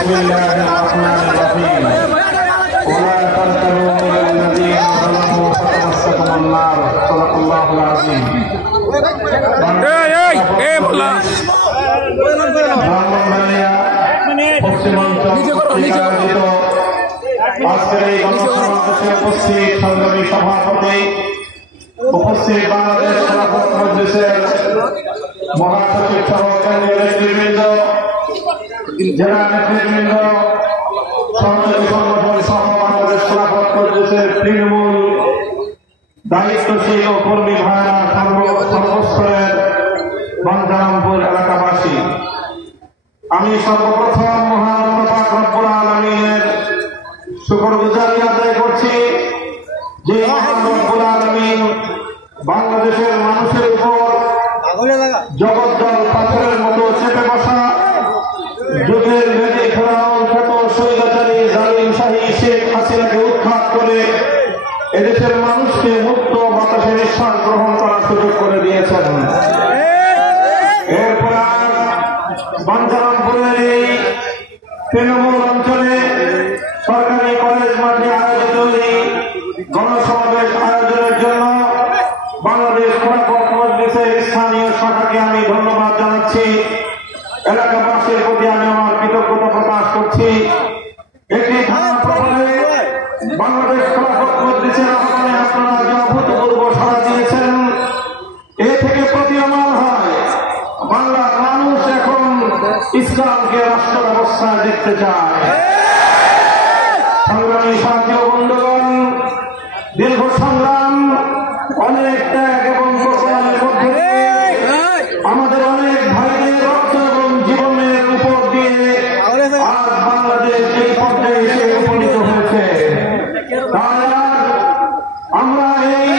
بسم الله الرحمن الرحيم ولا تركنوا إلى الذين ظلموا فتمسكم النار صدق الله العظيم আজকের এই গণসমাবেশে উপস্থিত সংগ্রামী সভাপতি উপস্থিত বাংলাদেশ খেলাফত মজলিসের মহাসচিব সহ কেন্দ্রীয় নেতৃবৃন্দ, জেলা নেতৃবৃন্দ, সহযোগী সংগঠন সহ বাংলাদেশ খেলাফত মজলিসের তৃণমূল দায়িত্বশীল ও কর্মী ভাইরা, সর্বস্তরের বাঞ্ছারামপুর এলাকাবাসী, আমি সর্বপ্রথম মহান পাক রব্বুল আলামিনের শুকরগুজারি আদায় করছি যে মহান রব্বুল আলামিন বাংলাদেশের মানুষের উপর জগদ্দল পাথরের মতো চেপে বসা যুগের মেধি ফেরাউন খ্যাত স্বৈরাচারী জালিম শাহী শেখ হাসিনাকে উৎখাত করে এদেশের মানুষকে মুক্ত বাতাসে নিঃশ্বাস গ্রহণ করার সুযোগ করে দিয়েছেন। এরপর বাঞ্ছারামপুরের এই তৃণমূল অঞ্চলে সরকারি কলেজ মাঠে আয়োজিত এই গণসমাবেশ আয়োজনের জন্য বাংলাদেশ খেলাফত মজলিসের স্থানীয় শাখাকে আমি ধন্যবাদ জানাচ্ছি। এলাকাবাসীর প্রতি আমি আমার কৃতজ্ঞতা প্রকাশ করছি। একটি ধারণা প্রবলে বাংলাদেশ খেলাফত মজলিসের আহ্বানে আপনারা যে অভূতপূর্ব সাড়া দিয়েছেন, এ থেকে প্রতীয়মান হয় বাংলার মানুষ এখন ইসলামকে রাষ্ট্র ব্যবস্থায় দেখতে চায়। সংগ্রামী সাথী ও বন্ধুগণ, দীর্ঘ সংগ্রাম, অনেক ত্যাগ এবং প্রসারের মধ্যে আমাদের অনেক ভাইদের রক্ত এবং জীবনের উপর দিয়ে আজ বাংলাদেশ এই পর্যায়ে এসে উপনীত হয়েছে। তাই আজ আমরা এই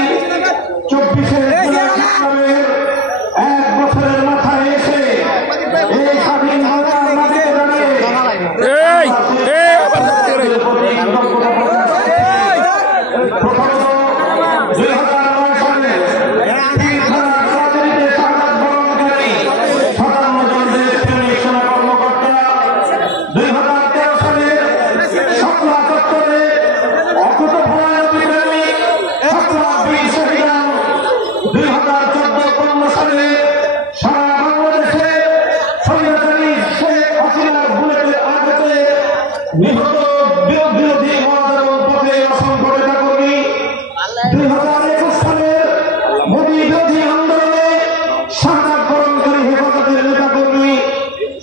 24 এক বছরের মাথায় এসে এই স্বাধীন বাংলার মাটিতে দাঁড়িয়ে নিহত বিরোধী মহাজন পথে অসংখ্য নেতা কর্মী, 2021 সালের মোদী বিরোধী আন্দোলনে শাহাদাত বরণকারী হেফাজতের নেতা কর্মী,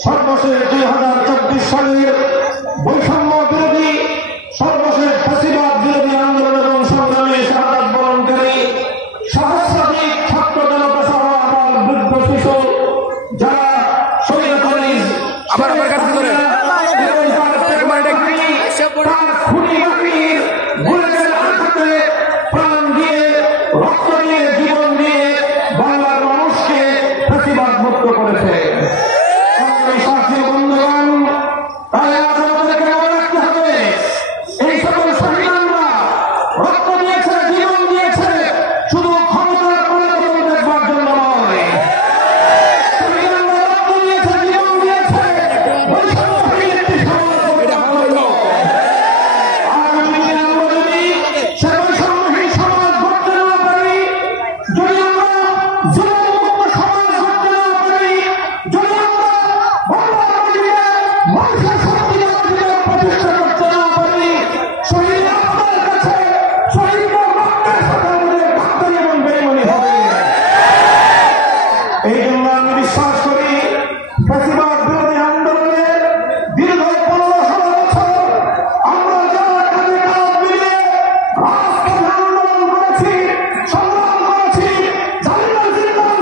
সর্বশেষ 2024 সালের বৈষম্য বিরোধী, সর্বশেষ ফ্যাসিবাদ বিরোধী আন্দোলন এবং সংগ্রামে শাহাদাত বরণকারী সহস্রাধিক ছাত্র জনতা সহ আবার বৃদ্ধ শিশু, যারা স্বৈরাচারী প্রাণ দিয়ে, রক্ত দিয়ে, জীবন দিয়ে বাংলার মানুষকে ফ্যাসিবাদ মুক্ত করেছে। বন্ধুগণ, তাই আজ আমাদেরকে মনে রাখতে হবে, এই সকল শহীদরা রক্ত দিয়েছে, জীবন দিয়েছে, শুধু ক্ষমতার পরিবর্তন দেখবার জন্য নয়। রক্ত দিয়েছে, জীবন দিয়েছে এই জন্য আমি বিশ্বাস করি ফ্যাসিবাদ বিরোধী আন্দোলনে দীর্ঘ 15-16 বছর আমরা যারা কাঁধে কাঁধ মিলিয়ে রাজপথে আন্দোলন করেছি, সংগ্রাম করেছি, জালিমের জিন্দান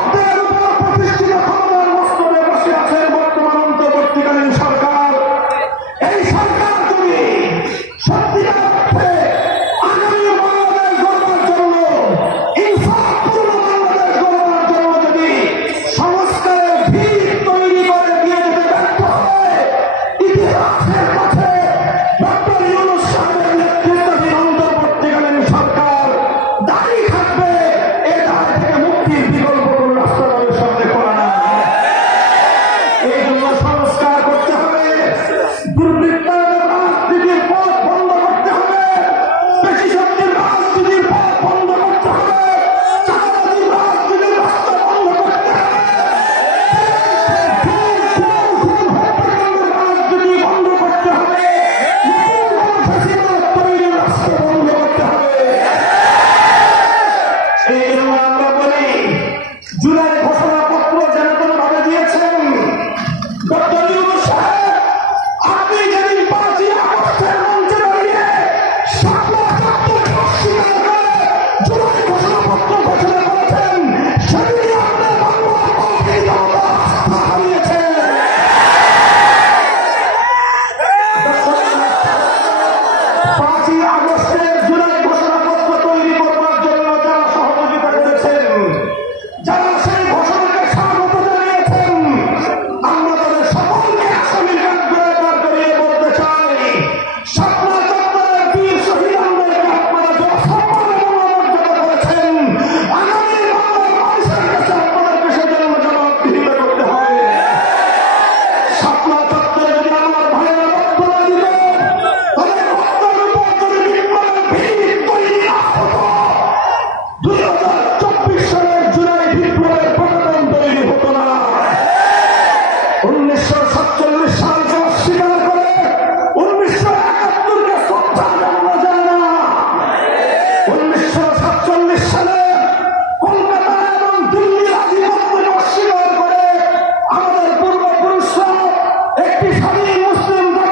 রক্তের উপর প্রতিষ্ঠিত ক্ষমতার মস্তবে বসে আছেন বর্তমান অন্তর্বর্তীকালীন সরকার। এই সরকার যদি সত্যিকার অর্থে আগামী বাংলাদেশ গড়বার জন্য, ইনসাফপূর্ণ বাংলাদেশ গড়বার জন্য যদি সংস্কারের ভিত তৈরি করে দিয়ে যেতে ব্যর্থ হয়, ইতিহাসের কাছে ডক্টর ইউনূস সাহেবের নেতৃত্বাধীন অন্তর্বর্তীকালীন সরকার দাঁড়িয়ে থাকবে। এ দায় থেকে মুক্তির বিকল্প কোন রাস্তা তাদের সামনে খোলা নাই। এই জন্য সংস্কার করতে হবে, দুর্বৃত্তায়নের রাজনীতির পথ বন্ধ করতে হবে, পেশিশক্তির রাজনীতির পথ বন্ধ করতে হবে, চাঁদাবাজির রাজনীতির রাস্তা বন্ধ করতে হবে, রাজনীতি বন্ধ করতে হবে, তৈরির রাস্তা বন্ধ করতে হবে। এই জন্য আমরা বলি, জুলাই ঘোষণাপত্র যেন কোনভাবে দিয়েছেন ডক্টর